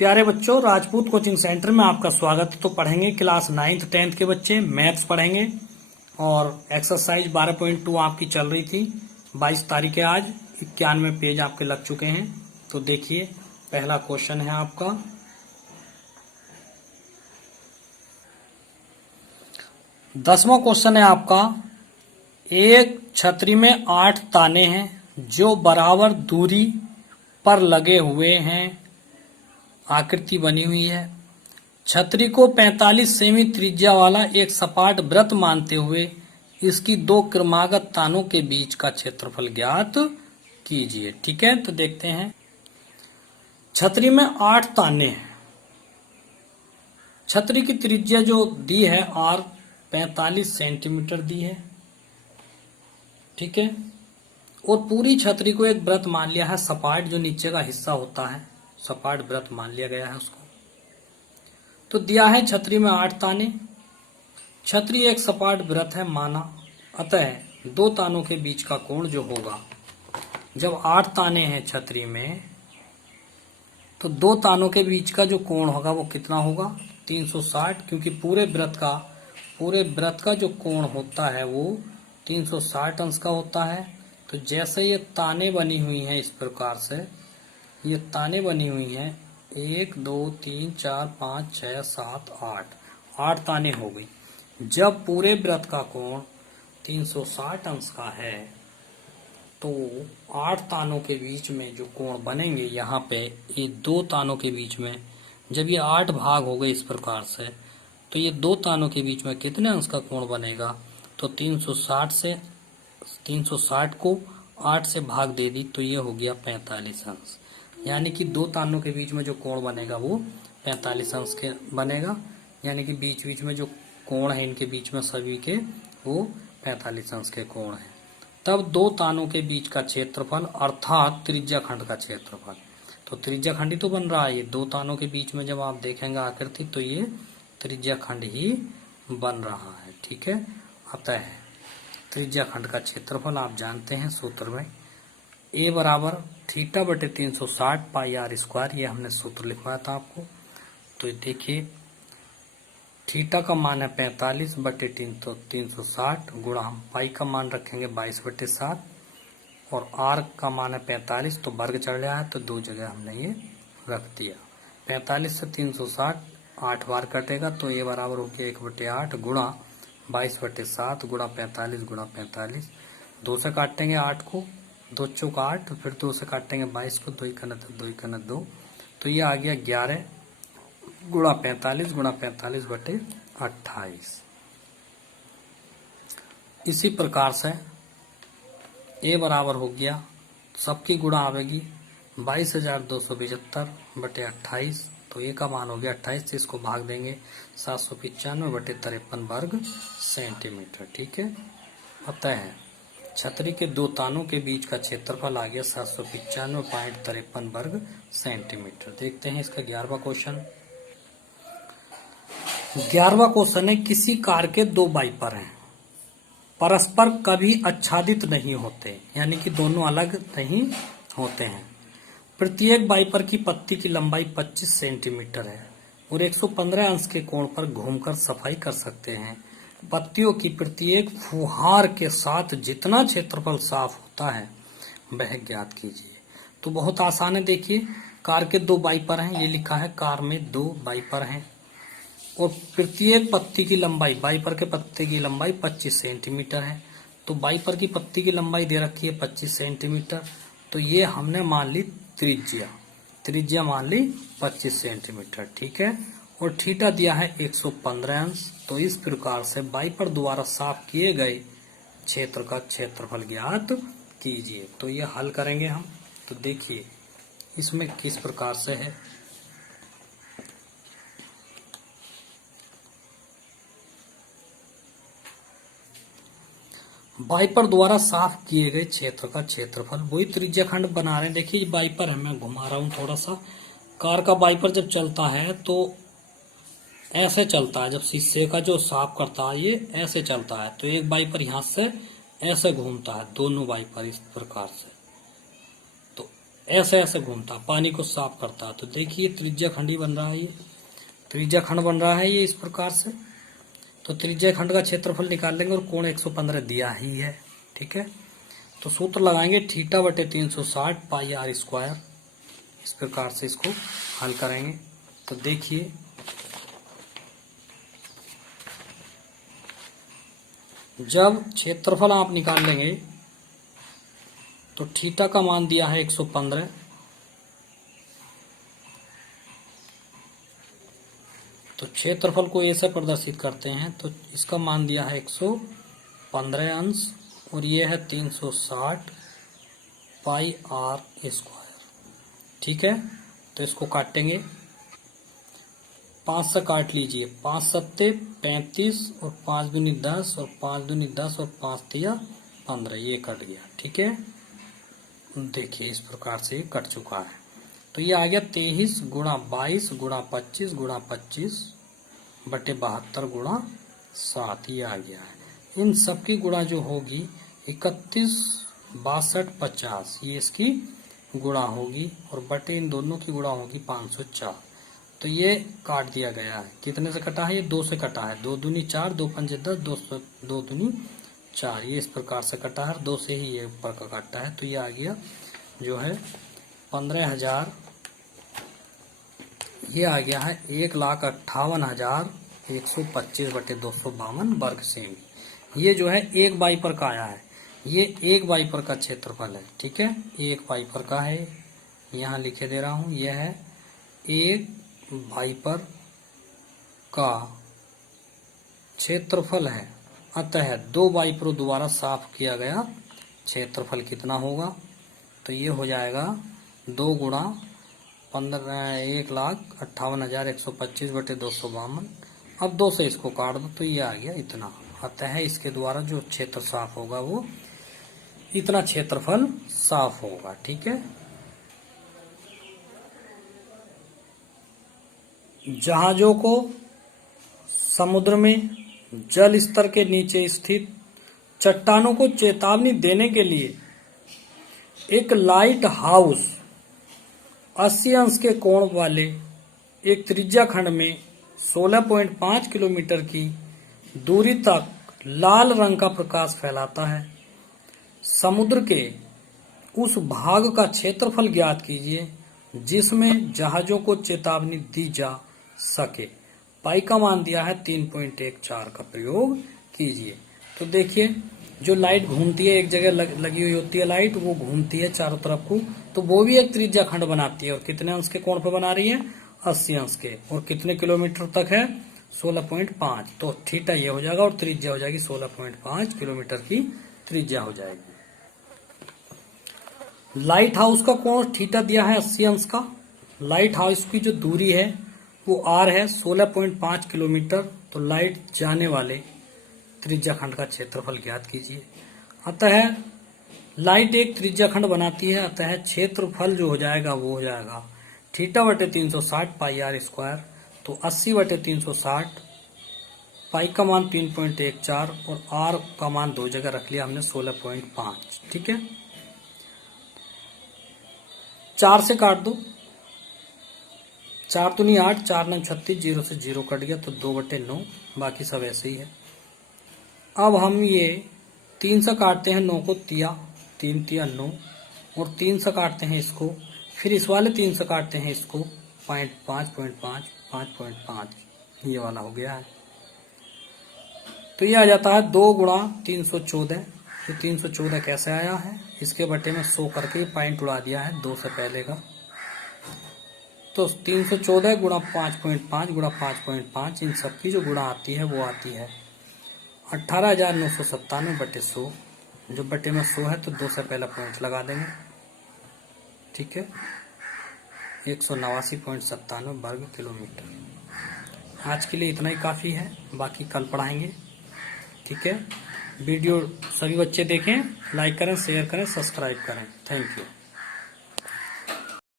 प्यारे बच्चों, Rajput coaching centre में आपका स्वागत है। तो पढ़ेंगे क्लास 9th 10th के बच्चे, मैथ्स पढ़ेंगे और एक्सरसाइज 12.2 आपकी चल रही थी। 22 तारीख है आज, 91 पेज आपके लग चुके हैं। तो देखिए, पहला क्वेश्चन है आपका, दसवां क्वेश्चन है आपका। एक छतरी में 8 ताने हैं जो बराबर दूरी पर लगे हुए हैं। आकृति बनी हुई है। छतरी को 45 सेमी त्रिज्या वाला एक सपाट वृत्त मानते हुए इसकी दो क्रमागत तानों के बीच का क्षेत्रफल ज्ञात कीजिए। ठीक है, तो देखते हैं। छतरी में 8 ताने हैं। छतरी की त्रिज्या जो दी है आर 45 सेंटीमीटर दी है। ठीक है, और पूरी छतरी को एक वृत्त मान लिया है। सपाट जो नीचे का हिस्सा होता है, सपाट वृत्त मान लिया गया है उसको। तो दिया है छतरी में 8 ताने। छतरी एक सपाट वृत्त है माना, अतः दो तानों के बीच का कोण जो होगा, जब 8 ताने हैं छतरी में, तो दो तानों के बीच का जो कोण होगा वो कितना होगा? 360, क्योंकि पूरे व्रत का जो कोण होता है वो 360 अंश का होता है। तो जैसे ये ताने बनी हुई हैं, इस प्रकार से ये ताने बनी हुई हैं, 1 2 3 4 5 6 7 8 ताने हो गई। जब पूरे व्रत का कोण 360 अंश का है, तो 8 तानों के बीच में जो कोण बनेंगे, यहाँ पे ये दो तानों के बीच में, जब ये 8 भाग हो गए इस प्रकार से, तो ये दो तानों के बीच में कितने अंश का कोण बनेगा? तो 360 को 8 से भाग दे दी, तो ये हो गया 45 अंश। यानी कि दो तानों के बीच में जो कोण बनेगा वो 45 अंश के बनेगा। यानी कि बीच बीच में जो कोण है इनके बीच में सभी के, वो 45 अंश के कोण है। तब दो तानों के बीच का क्षेत्रफल अर्थात त्रिज्याखंड का क्षेत्रफल, तो त्रिज्याखंड ही तो बन रहा है। ये दो तानों के बीच में जब आप देखेंगे आकृति, तो ये त्रिज्याखंड ही बन रहा है। ठीक है, अतः त्रिज्याखंड का क्षेत्रफल आप जानते हैं सूत्र में, ए बराबर थीटा बटे 360 पाई आर स्क्वायर, ये हमने सूत्र लिखवाया था आपको। तो देखिए, थीटा का मान है 45 बटे 360 गुणा, हम पाई का मान रखेंगे 22 बटे 7, और आर का मान है 45, तो वर्ग चढ़ रहा है, तो दो जगह हमने ये रख दिया। 45 से 360 8 बार कटेगा, तो ये बराबर हो गया 1 बटे 8 गुणा 22 बटे 7 गुणा 45 गुणा 45। 2 से काटेंगे 8 को, 2 चौक 8, फिर 2 से काटेंगे 22 को, 2 1 2, तो ये आ गया 11 गुणा 45 बटे 28। इसी प्रकार से ए बराबर हो गया, सबकी गुणा आवेगी 22,275 बटे 28, तो ए का मान हो गया 28 से इसको भाग देंगे 795 बटे 53 वर्ग सेंटीमीटर। ठीक है, अतः छतरी के दो तानों के बीच का क्षेत्रफल आ गया 795.53 वर्ग सेंटीमीटर। देखते हैं इसका 11वां क्वेश्चन। 11वां क्वेश्चन है, किसी कार के दो वाइपर हैं, परस्पर कभी आच्छादित नहीं होते, यानी कि दोनों अलग नहीं होते हैं। प्रत्येक वाइपर की पत्ती की लंबाई 25 सेंटीमीटर है और 115 अंश के कोण पर घूमकर सफाई कर सकते हैं। पत्तियों की प्रत्येक फुहार के साथ जितना क्षेत्रफल साफ होता है वह ज्ञात कीजिए। तो बहुत आसान है। देखिए, कार के दो वाइपर हैं, ये लिखा है कार में दो वाइपर हैं, और प्रत्येक पत्ती की लंबाई, वाइपर के पत्ते की लंबाई 25 सेंटीमीटर है। तो वाइपर की पत्ती की लंबाई दे रखी है 25 सेंटीमीटर, तो ये हमने मान ली त्रिज्या मान ली 25 सेंटीमीटर। ठीक है, और थीटा दिया है 115 अंश। तो इस प्रकार से वाइपर द्वारा साफ किए गए क्षेत्र का क्षेत्रफल ज्ञात कीजिए। तो ये हल करेंगे हम। तो देखिए इसमें किस प्रकार से है। वाइपर द्वारा साफ किए गए क्षेत्र का क्षेत्रफल, वही त्रिज्याखंड बना रहे हैं। देखिए वाइपर है, मैं घुमा रहा हूं थोड़ा सा। कार का वाइपर जब चलता है तो ऐसे चलता है, जब शीशे का जो साफ करता है ये ऐसे चलता है, तो एक वाइपर यहां से ऐसे घूमता है, दोनों वाइपर इस प्रकार से। तो ऐसे ऐसे घूमता, पानी को साफ करता। तो देखिए त्रिज्या खंड ही बन रहा है, ये त्रिज्या खंड बन रहा है ये इस प्रकार से। तो त्रिज्या खंड का क्षेत्रफल निकाल लेंगे और कोण 115 दिया ही है। ठीक है, तो सूत्र लगाएंगे थीटा बटे 360 पाई आर स्क्वायर। इस प्रकार से इसको हल करेंगे। तो देखिए जब क्षेत्रफल आप निकाल लेंगे तो थीटा का मान दिया है 115, तो क्षेत्रफल को ऐसे प्रदर्शित करते हैं। तो इसका मान दिया है 115 अंश और ये है 360 पाई आर स्क्वायर। ठीक है, तो इसको काटेंगे, 5 से काट लीजिए, 5 सत्ते 35 और 5 दूनी 10 और 5 दूनी 10 और 5 तिया 15, ये कट गया। ठीक है, देखिए इस प्रकार से ये कट चुका है। तो ये आ गया 23 गुणा 22 गुणा 25 गुणा 25 बटे 72 गुणा 7, ये आ गया है। इन सब की गुणा जो होगी 31 62 50, ये इसकी गुणा होगी और बटे इन दोनों की गुणा होगी 504। तो ये काट दिया गया है। कितने से कटा है? ये 2 से कटा है। 2 दूनी 4, 2 पंजे 10, 2 दूनी 4, ये इस प्रकार से कटा है। 2 से ही ये ऊपर का काटता है। तो ये आ गया जो है 15,000, ये आ गया है 1,58,125 बटे 252 वर्ग सेमी। ये जो है 1 वाइपर का आया है, ये 1 वाइपर का क्षेत्रफल है। ठीक है, 1 वाइपर का है, यहाँ लिखे दे रहा हूँ। यह है 1 वाइपर का क्षेत्रफल है। अतः 2 वाइपरों द्वारा साफ किया गया क्षेत्रफल कितना होगा? तो ये हो जाएगा 2 गुणा 1,58,125 बटे 252। अब 2 से इसको काट दो तो ये आ गया इतना। अतः इसके द्वारा जो क्षेत्र साफ होगा वो इतना क्षेत्रफल साफ होगा। ठीक है, जहाजों को समुद्र में जल स्तर के नीचे स्थित चट्टानों को चेतावनी देने के लिए एक लाइट हाउस 80 अंश के कोण वाले एक त्रिज्या खंड में 16.5 किलोमीटर की दूरी तक लाल रंग का प्रकाश फैलाता है। समुद्र के उस भाग का क्षेत्रफल ज्ञात कीजिए जिसमें जहाजों को चेतावनी दी जा सके। पाई का मान दिया है 3.14 का प्रयोग कीजिए। तो देखिए जो लाइट घूमती है, एक जगह लगी हुई होती है लाइट, वो घूमती है चारों तरफ को, तो वो भी एक त्रिज्या खंड बनाती है। और कितने अंश के कोण पे बना रही है? 80 अंश के। और कितने किलोमीटर तक है? 16.5। तो थीटा ये हो जाएगा और त्रिज्या हो जाएगी 16.5 किलोमीटर की त्रिज्या हो जाएगी। लाइट हाउस का कोण थीटा दिया है 80 अंश का। लाइट हाउस की जो दूरी है वो आर है 16.5 किलोमीटर। तो लाइट जाने वाले त्रिज्या खंड का क्षेत्रफल ज्ञात कीजिए। अतः लाइट एक त्रिज्या खंड बनाती है, अतः क्षेत्रफल जो हो जाएगा वो हो जाएगा थीटा बटे 360 पाई आर स्क्वायर। तो 80 बटे 360, पाई का मान 3.14 और आर का मान 2 जगह रख लिया हमने 16.5। ठीक है, 4 से काट दो, 4 दूनी 8, 4 9 36, 0 से 0 कट गया तो 2 बटे 9, बाकी सब ऐसे ही है। अब हम ये 3 से काटते हैं 9 को, 3 तिया 9, और 3 से काटते हैं इसको, फिर इस वाले 3 से काटते हैं इसको, 5.5, 5.5, ये वाला हो गया है। तो ये आ जाता है 2 गुणा 314। तो 314 कैसे आया है? इसके बटे में 100 करके पॉइंट उड़ा दिया है 2 से पहले का। तो 314 गुणा 5.5 गुणा 5.5, इन सब की जो गुणा आती है वो आती है 18,997 बटे 100। जो बटे में 100 है तो 2 से पहला पॉइंट लगा देंगे। ठीक है, 189.97 वर्ग किलोमीटर। आज के लिए इतना ही काफ़ी है, बाकी कल पढ़ाएंगे। ठीक है, वीडियो सभी बच्चे देखें, लाइक करें, शेयर करें, सब्सक्राइब करें। Thank you.